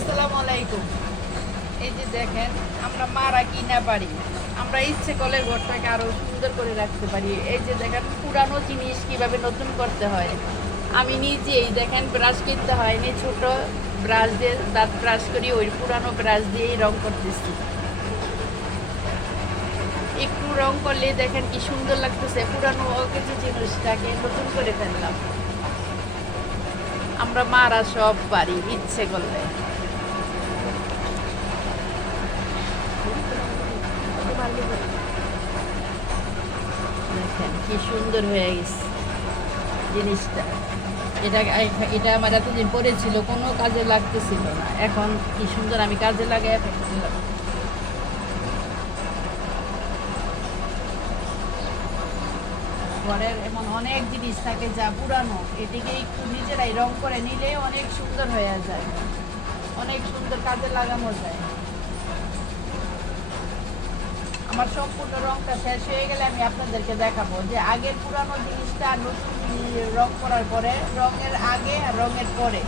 আসসালামু আলাইকুম। এই যে দেখেন, আমরা মারা কি না পারি, আমরা ইচ্ছে করলে ঘরটাকে আরো সুন্দর করে রাখতে পারি। এই যে দেখেন, পুরানো জিনিস কিভাবে নতুন করতে হয়। আমি নিজেই দেখেন, ব্রাশ কিনতে হয়নি, ছোট ব্রাশ দিয়ে দাঁত ব্রাশ করি, ওই পুরানো ব্রাশ দিয়েই রং করতেছি। একটু রং করলে দেখেন কি সুন্দর লাগতেছে, পুরানো কিছু জিনিসটাকে নতুন করে ফেললাম। আমরা মারা সব পারি ইচ্ছে করলে। দেখেন কি সুন্দর হয়ে গেছে জিনিসটা। এটা আমার এতদিন পরেছিল, কোনো কাজে লাগতেছিল না, এখন কি সুন্দর আমি কাজে লাগাই ফেললাম। ঘরের এমন অনেক জিনিস থাকে যা পুরানো, এটিকে একটু নিজেরাই রং করে নিলে অনেক সুন্দর হয়ে যায়, অনেক সুন্দর কাজে লাগানো যায়। আমার সম্পূর্ণ রংটা শেষ হয়ে গেলে আমি আপনাদেরকে দেখাবো যে আগের পুরানো জিনিসটা আর নতুন রং করার পরে, রঙের আগে আর রঙের পরে